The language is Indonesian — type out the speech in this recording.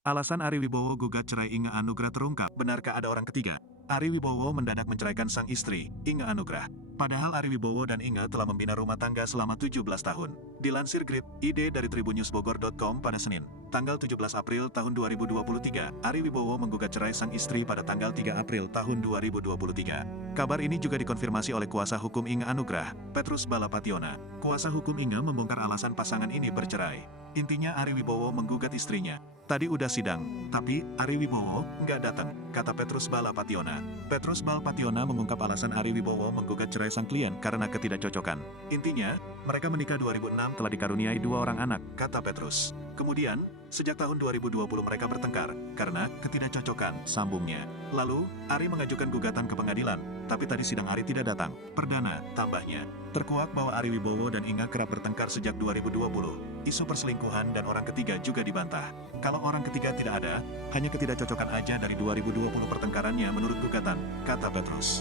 Alasan Ari Wibowo gugat cerai Inge Anugrah terungkap, benarkah ada orang ketiga? Ari Wibowo mendadak menceraikan sang istri, Inge Anugrah. Padahal Ari Wibowo dan Inge telah membina rumah tangga selama 17 tahun. Dilansir Grip, ID dari tribunnewsbogor.com pada Senin, tanggal 17 April tahun 2023, Ari Wibowo menggugat cerai sang istri pada tanggal 3 April tahun 2023. Kabar ini juga dikonfirmasi oleh kuasa hukum Inge Anugrah, Petrus Balapationa. Kuasa hukum Inge membongkar alasan pasangan ini bercerai. Intinya Ari Wibowo menggugat istrinya. Tadi udah sidang, tapi Ari Wibowo nggak datang, kata Petrus Balapationa. Petrus Balapationa mengungkap alasan Ari Wibowo menggugat cerai sang klien karena ketidakcocokan. Intinya, mereka menikah 2006 telah dikaruniai 2 orang anak, kata Petrus. Kemudian, sejak tahun 2020 mereka bertengkar karena ketidakcocokan, sambungnya. Lalu, Ari mengajukan gugatan ke pengadilan, tapi tadi sidang Ari tidak datang. Perdana, tambahnya. Terkuak bahwa Ari Wibowo dan Inge kerap bertengkar sejak 2020. Isu perselingkuhan dan orang ketiga juga dibantah. Kalau orang ketiga tidak ada, hanya ketidakcocokan aja dari 2020 pertengkarannya menurut gugatan, kata Petrus.